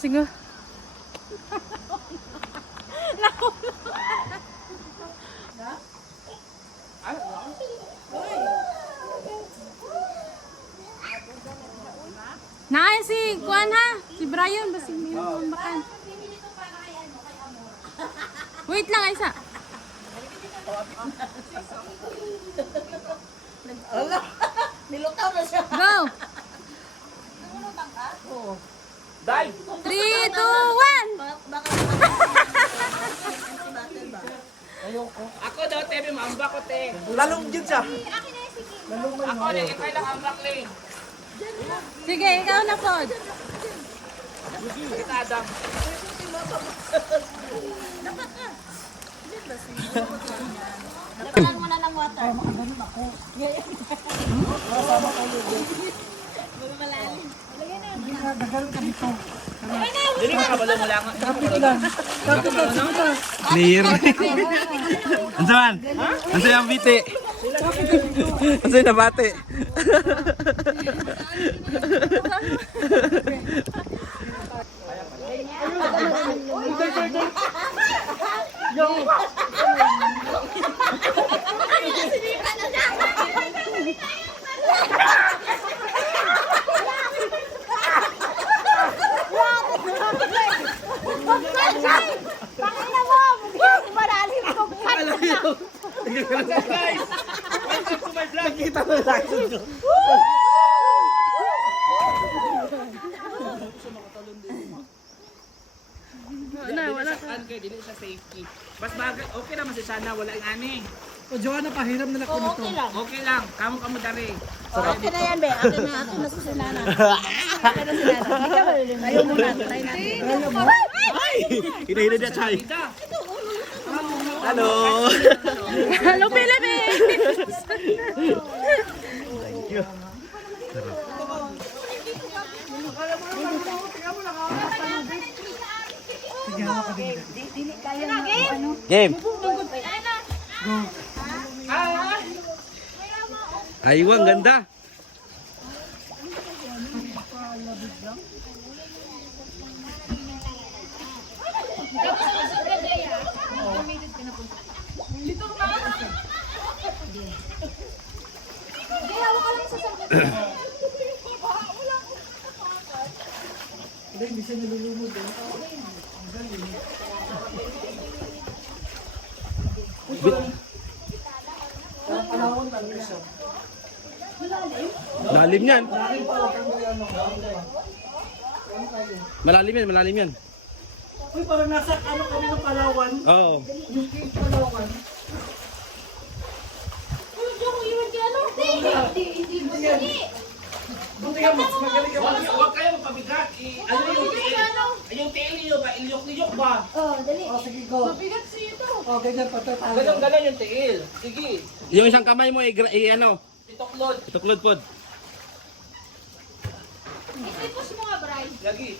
kasi nga. Naay si Kuan ha, si Brian basi may makan. Wait lang Aisa. Ala, nilutaw na siya. Go. Dive! 3, 2, 1. Baka ba? Ako daw, te, may maamba ko, te. Lalong dyan siya. Ako, te, ikay lang ambak, le. Sige, ikaw na pod. Kita, Adam. Nakalan mo na ng water. Dili ka kabalo mo lang. Clear. Ansa man? Ansa yung biti? Ansa yung nabate? Pakina mo! Malalim ko. Guys, welcome to my vlog. Kita mo lang ito. Wala ka. Saan kayo, dili sa safety. Mas bagay, okay naman si Sana, wala yung ani. O Joanna, pahiram na lang ko nito. Okay lang. Okay lang, kamo dari. Okay na yan, be. Akin na susunana. Akin na sinana. Hindi ka malulunod. Ayaw muna. Try natin. Ay! Hina-hina niya, Chay. Ida, Hello! Hello Philippines. Game! Aywang, ganda! Malalim yan. Malalim yan, malalim yan. Uy, parang nasa ano kami ng Palawan. Oo. Yung Cape Palawan. Buti ka mas magaling ka mas. huwag kayo magpabigat. Ano yung tiil? Yung tiil niyo ba? Ilyok-ilyok ba? Oh, sige, go. Oh, ganyan pa tayo. Ganon yung tiil. Sige. Yung isang kamay mo, ano, Itoklod. ituklod pod. Lagi.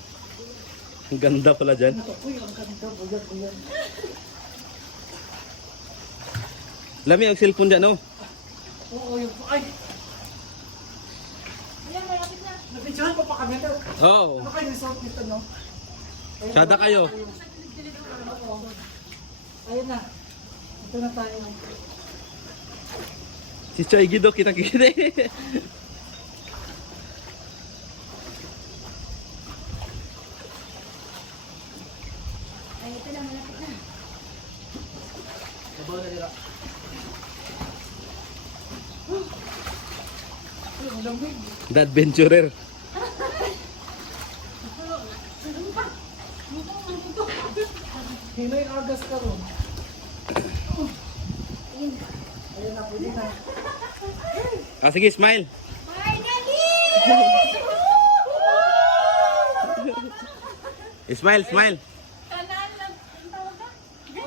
Ang ganda pala dyan. Uy, ang ganda. Buyan. Lami ang cellphone dyan, no? Oo, yung... Ay! Napicturean pa kami. Oo. Ano kayo resort nito, no? Sada kayo. Ayun na. Ito na tayo. Si Choy Gido, kita-kita eh. The Adventurer. Hinoy Agas ka ron. Ayun na, pwede na. Ah, sige, smile. Smile, smile.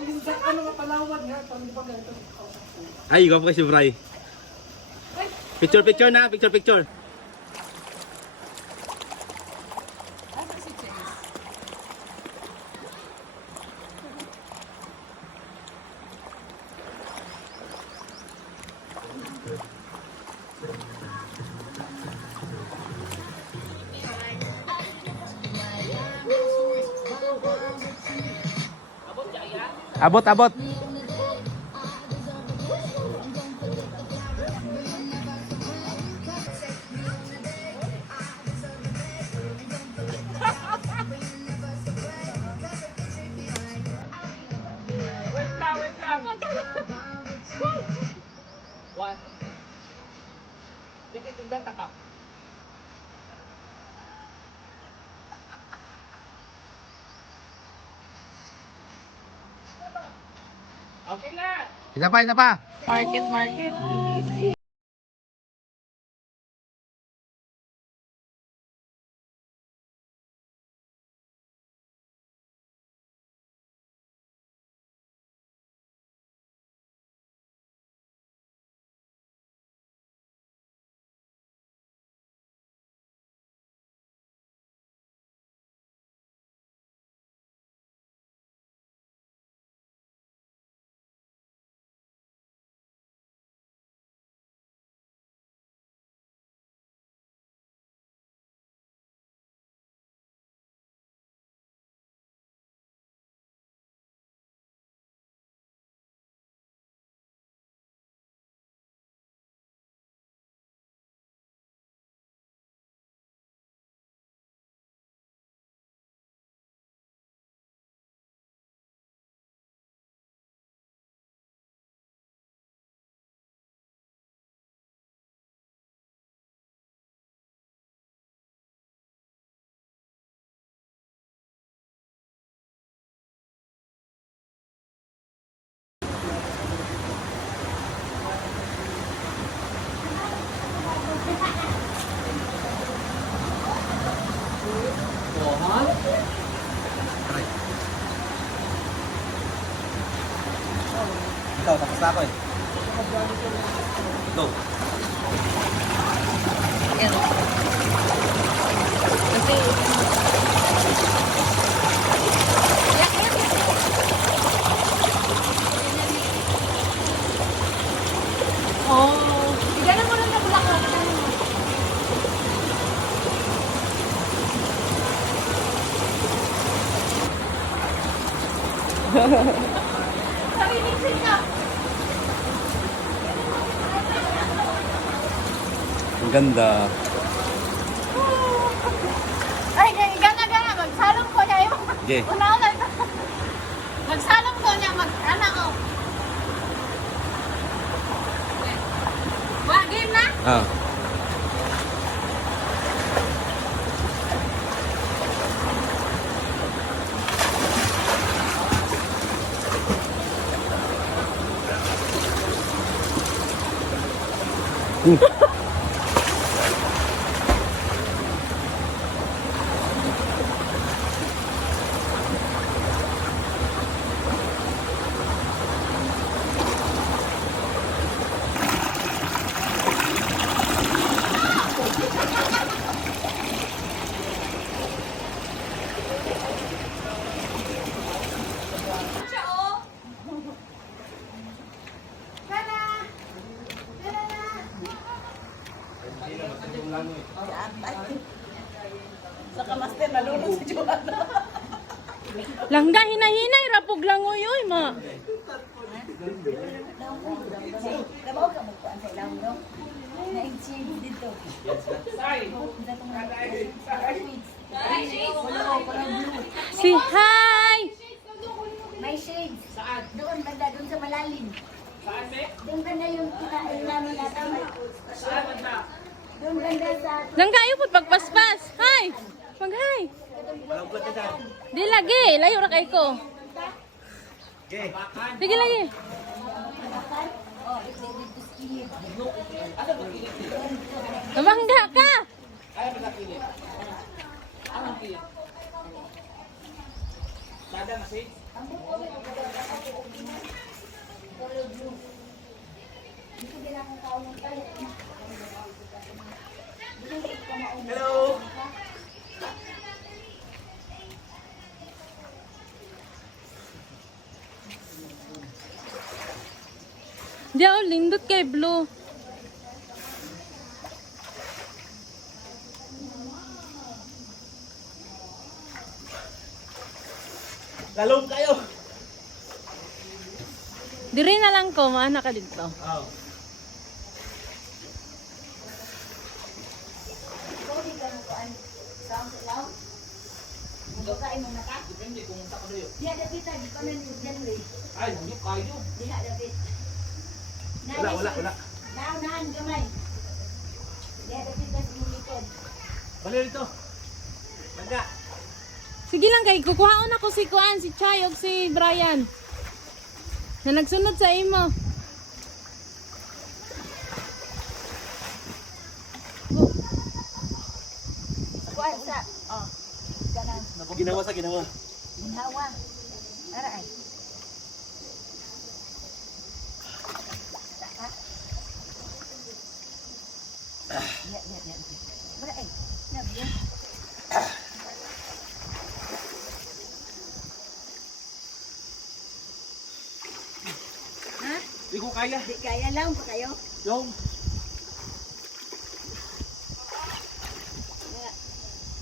Yung sa ano nga Palawan nga, parang di ba ganito? Ay, ikaw po kasi Bray. Picture, picture na. Picture, picture. Abot, abot. What? Dikit yung benta ka. Okay na. Isa pa, isa pa. Market, market. Ikaw, tapos na ako eh. Ito. Kasi... Oh, bigyan mo lang na bulaklak. Sabi mixin ka. Ang ganda. Ay, gana. Magsalong ko niya yung... Okay. Una-una. Magsalong ko niya. Mag-ana ko. Wa, game na? Ah. Saka master, nalulog si Joanna. Langga, hinahinay, rapog lang uy, ma. Kabaw ka mo kuan sa ilang no? Na-exchange dito. Si hi! May shades. Saan? Doon banda, doon sa malalim. Saan, be? Doon banda yung kinain namin natin. Saan banda? Doon banda sa... Langga, ayaw po pagpaspas. Hi! Mag-hi! Di lagi, layo ra kay ko. Sige lagi. Namangga ka! Ay, pagkakilit. Anong kilit? Dada na shades? Hello! Di ako lindot kay Blue. Lalong kayo! Diri na lang ko, maana ka dito. Oo. Depende kung sa kayo. Diha David, di pa man diyan we. Ay, hindi kayo. Diha David. Wala. Naunahan gamay. Diha David sa mulikod. Bali rito. Laga. Sige lang kay kukuhaon ako si Kuan, si Chay ug si Brian. Na nagsunod sa imo. Kuan sa. Oh. Ganang Ginawa sa ginawa. hawa. Ara ay. Ya. Bara ay. Nabiya. Ha? Hindi ko kaya. Di kaya lang pa kayo. Yung.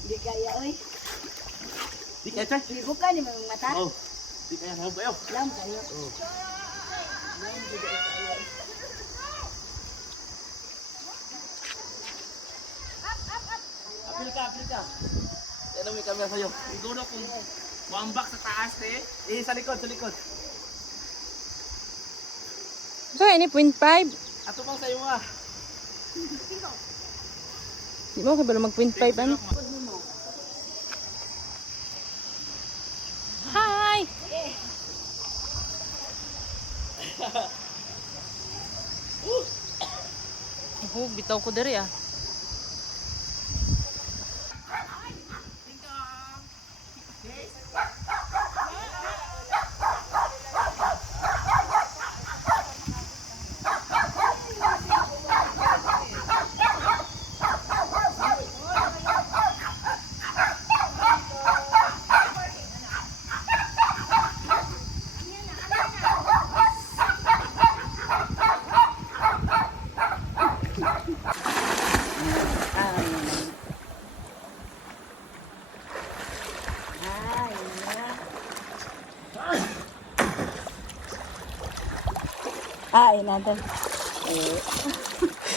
Di kaya oy. Di kaya, Chay. Di buka ni mga mata. Oo. Di kaya, sahog kayo. Lang kayo. Apil ka. Yan ang may camera sa'yo. Siguro kung wambak sa taas sa likod. So, ini 0.5. Ato pang sa'yo nga. Di mo kabalo mag 0.5 ano? Hi. Bitaw ko diri ah. Ay, natin.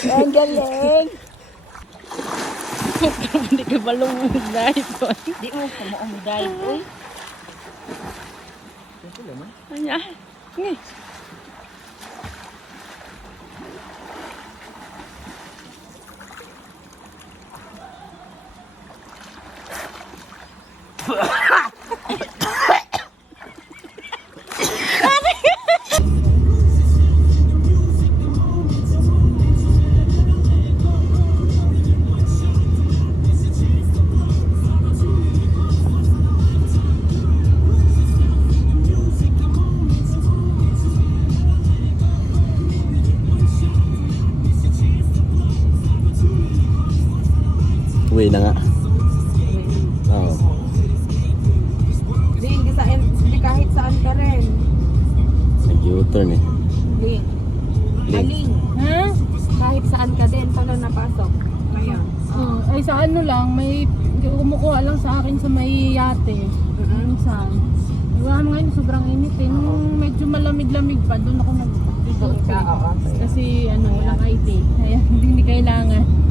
Ang galing. Hindi ka balong dive. Di mo kumuumday, uy. Anya. Ngi. Uwi na nga. Oo. Di kahit saan ka rin. Nag-U-turn eh. Di. Aling. Ha? Kahit saan ka din pala napasok. Ngayon. Ay sa ano lang, may kumukuha lang sa akin sa may yate. Minsan. Wala ngayon, sobrang init eh. Nung medyo malamig-lamig pa, doon ako nag Oo. Kasi ano, walang ID. Kaya hindi kailangan.